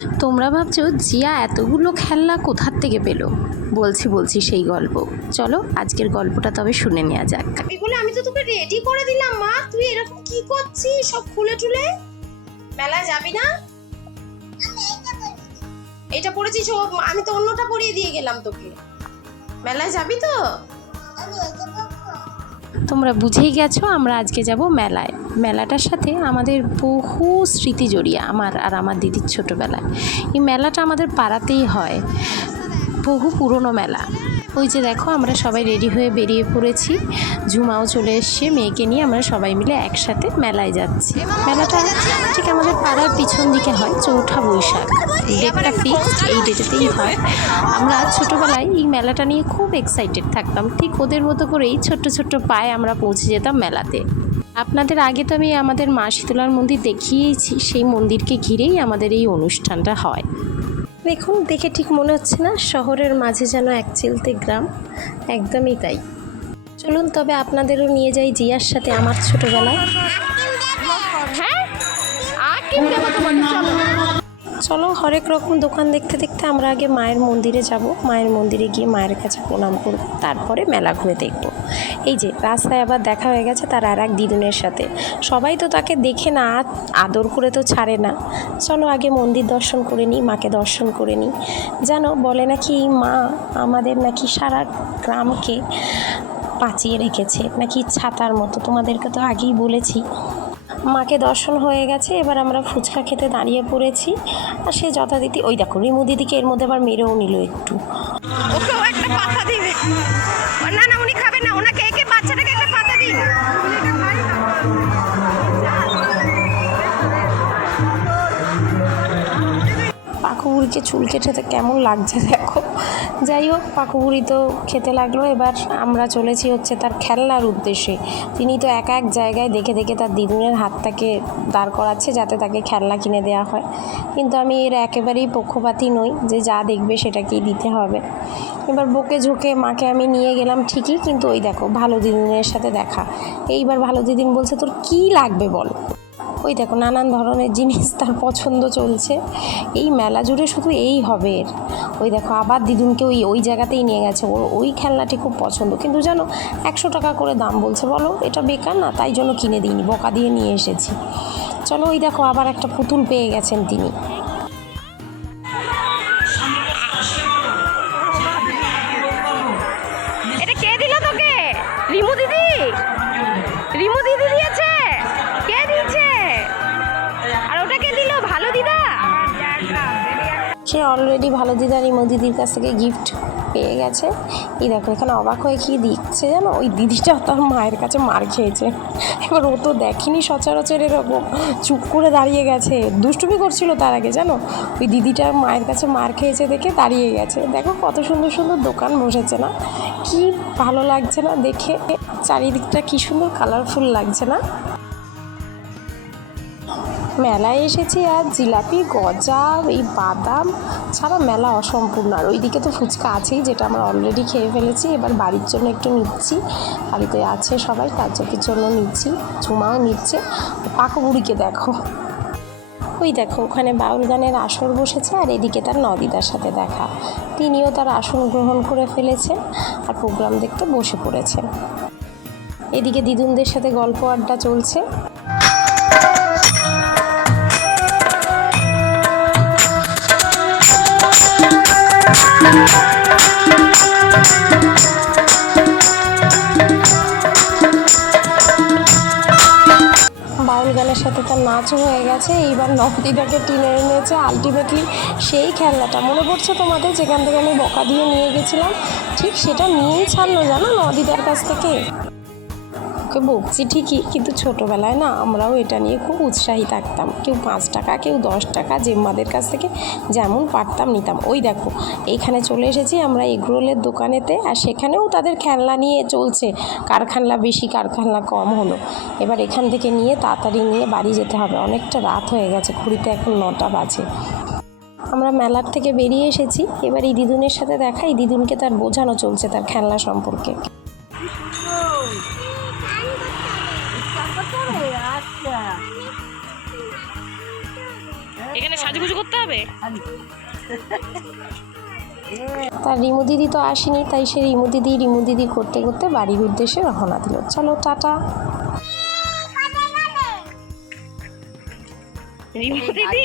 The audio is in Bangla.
তোমরা ভাবছো জিয়া এতগুলো খেলনা কোথার থেকে পেলো। বলছি সেই গল্প। চলো আজকের গল্পটা তবে শুনে নেওয়া যাক। বলে আমি তো তোকে রেডি করে দিলাম মা, তুই এরকম কি করছিস? সব খুলে টুলে মেলায় যাবি না? এইটা পরেছিস? আমি তো অন্যটা পরিয়ে দিয়ে গেলাম তোকে। মেলায় যাবি তো? তোমরা বুঝেই গেছো আমরা আজকে যাব মেলায়। মেলাটার সাথে আমাদের বহু স্মৃতি জড়িয়ে, আমার আর আমার দিদির ছোটোবেলায়। এই মেলাটা আমাদের পাড়াতেই হয়, বহু পুরনো মেলা। ওই যে দেখো আমরা সবাই রেডি হয়ে বেরিয়ে পড়েছি, ঝুমাও চলে এসছে, মেয়েকে নিয়ে আমরা সবাই মিলে একসাথে মেলায় যাচ্ছি। মেলাটা ঠিক আমাদের পাড়ার পিছন দিকে হয়, চৌঠা বৈশাখ। ডেটটা ফিক্সড, এই ডেটেতেই হয়। আমরা ছোটোবেলায় এই মেলাটা নিয়ে খুব এক্সাইটেড থাকতাম, ঠিক ওদের মতো করেই ছোট্ট পায়ে আমরা পৌঁছে যেতাম মেলাতে। আপনাদের আগে তো আমি আমাদের মা শীতলার মন্দির দেখিয়েছি, সেই মন্দিরকে ঘিরেই আমাদের এই অনুষ্ঠানটা হয়। দেখুন, দেখে ঠিক মনে হচ্ছে না শহরের মাঝে যেন এক চিলতে গ্রাম? একদমই তাই। চলুন তবে আপনাদেরও নিয়ে যাই জিয়ার সাথে আমার ছোটোবেলায়। চলো হরেক রকম দোকান দেখতে দেখতে আমরা আগে মায়ের মন্দিরে যাব। মায়ের মন্দিরে গিয়ে মায়ের কাছে প্রণাম করব, তারপরে মেলা ঘুরে দেখব। এই যে রাস্তায় আবার দেখা হয়ে গেছে তার আর এক দিদুনের সাথে। সবাই তো তাকে দেখে না, আদর করে তো ছাড়ে না। চলো আগে মন্দির দর্শন করে নিই, মাকে দর্শন করে নিই। জানো বলে নাকি এই মা আমাদের নাকি সারা গ্রামকে বাঁচিয়ে রেখেছে, নাকি ছাতার মতো। তোমাদেরকে তো আগেই বলেছি। মাকে দর্শন হয়ে গেছে, এবার আমরা ফুচকা খেতে দাঁড়িয়ে পড়েছি। আর সে যথারীতি ওই দেখো রিমু দিদিকে এর মধ্যে আবার মেরেও নিল একটু। ওকেও একটা পাতা দিবে। না না, উনি খাবেন না, ওনাকে একে বাচ্চাটাকে একটা পাতা দিন। পাকুবুড়িকে চুল কেটে কেমন লাগছে দেখো। যাই হোক, পাকুবুড়ি তো খেতে লাগলো। এবার আমরা চলেছি হচ্ছে তার খেলনার উদ্দেশ্যে। তিনি তো এক জায়গায় দেখে দেখে তার দিদুনের হাতটাকে দাঁড় করাচ্ছে যাতে তাকে খেলনা কিনে দেওয়া হয়। কিন্তু আমি এর একেবারেই পক্ষপাতী নই যে যা দেখবে সেটাকেই দিতে হবে। এবার বকে ঝোঁকে মাকে আমি নিয়ে গেলাম ঠিকই, কিন্তু ওই দেখো ভালো দিদিনের সাথে দেখা। এইবার ভালো দিদিন বলছে তোর কি লাগবে বল। ওই দেখো নানান ধরনের জিনিস তার পছন্দ চলছে। এই মেলা জুড়ে শুধু এই হবে এর। ওই দেখো আবার দিদুনকে ওই জায়গাতেই নিয়ে গেছে, ওর ওই খেলনাটি খুব পছন্দ। কিন্তু জানো 100 টাকা করে দাম বলছে। বলো এটা বেকার না? তাই জন্য কিনে দিইনি, বকা দিয়ে নিয়ে এসেছি। চলো ওই দেখো আবার একটা পুতুল পেয়ে গেছেন তিনি। এটা কে দিল তোকে? রিমু দিদি? রিমু দিদি দিয়েছে? কে দিয়েছে? আর ওটা কে দিল? ভালো দিদা? সে অলরেডি ভালো দিদা রিমু দিদির কাছ থেকে গিফট পেয়ে গেছে। এই দেখো এখানে অবাক হয়ে কি দিচ্ছে জানো, ওই দিদিটা তার মায়ের কাছে মার খেয়েছে। এবার ও তো দেখেনি সচরাচর এরকম, চুপ করে দাঁড়িয়ে গেছে। দুষ্টুমি করছিল তার আগে জানো, ওই দিদিটার মায়ের কাছে মার খেয়েছে দেখে দাঁড়িয়ে গেছে। দেখো কত সুন্দর সুন্দর দোকান বসেছে না, কি ভালো লাগছে না দেখে। চারিদিকটা কি সুন্দর কালারফুল লাগছে না। মেলায় এসেছি আর জিলাপি, গজা, এই বাদাম ছাড়া মেলা অসম্পূর্ণ। আর ওইদিকে তো ফুচকা আছেই, যেটা আমরা অলরেডি খেয়ে ফেলেছি। এবার বাড়ির জন্য একটু নিচ্ছি, বাড়িতে আছে সবাই, তার জন্য নিচ্ছি। ঝুমাও নিচ্ছে। পাকুবুড়িকে দেখো, ওই দেখো ওখানে বাউল গানের আসর বসেছে, আর এদিকে তার নদিদার সাথে দেখা। তিনিও তার আসন গ্রহণ করে ফেলেছেন আর প্রোগ্রাম দেখতে বসে পড়েছেন। এদিকে দিদুনদের সাথে গল্প আড্ডা চলছে। বাউল গানের সাথে তার নাচও হয়ে গেছে। এইবার নবদিদাকে টেনে এনেছে আলটিমেটলি সেই খেলনাটা। মনে পড়ছে তোমাদের যেখান থেকে আমি বকা দিয়ে নিয়ে গেছিলাম, ঠিক সেটা নিয়েই ছাড়লো জানো নদিদার কাছ থেকে। ওকে বকছি ঠিকই, কিন্তু ছোটোবেলায় না আমরাও এটা নিয়ে খুব উৎসাহী থাকতাম। কেউ 5 টাকা, কেউ 10 টাকা, জেম্মাদের কাছ থেকে যেমন পারতাম নিতাম। ওই দেখো এইখানে চলে এসেছি আমরা এগরোলের দোকানেতে, আর সেখানেও তাদের খেলনা নিয়ে চলছে, কার খেলনা বেশি কার খেলনা কম হলো। এবার এখান থেকে নিয়ে তাড়াতাড়ি নিয়ে বাড়ি যেতে হবে, অনেকটা রাত হয়ে গেছে, ঘড়িতে এখন 9টা বাজে। আমরা মেলার থেকে বেরিয়ে এসেছি। এবার এই দিদুনের সাথে দেখা, এই দিদুনকে তার বোঝানো চলছে তার খেলনা সম্পর্কে। এখানে সাজুগুজু করতে হবে। তার রিমু দিদি তো আসেনি, তাই সে রিমু দিদি করতে করতে বাড়ির উদ্দেশ্যে রওনা দিল। চলো টাটা। রিমু দিদি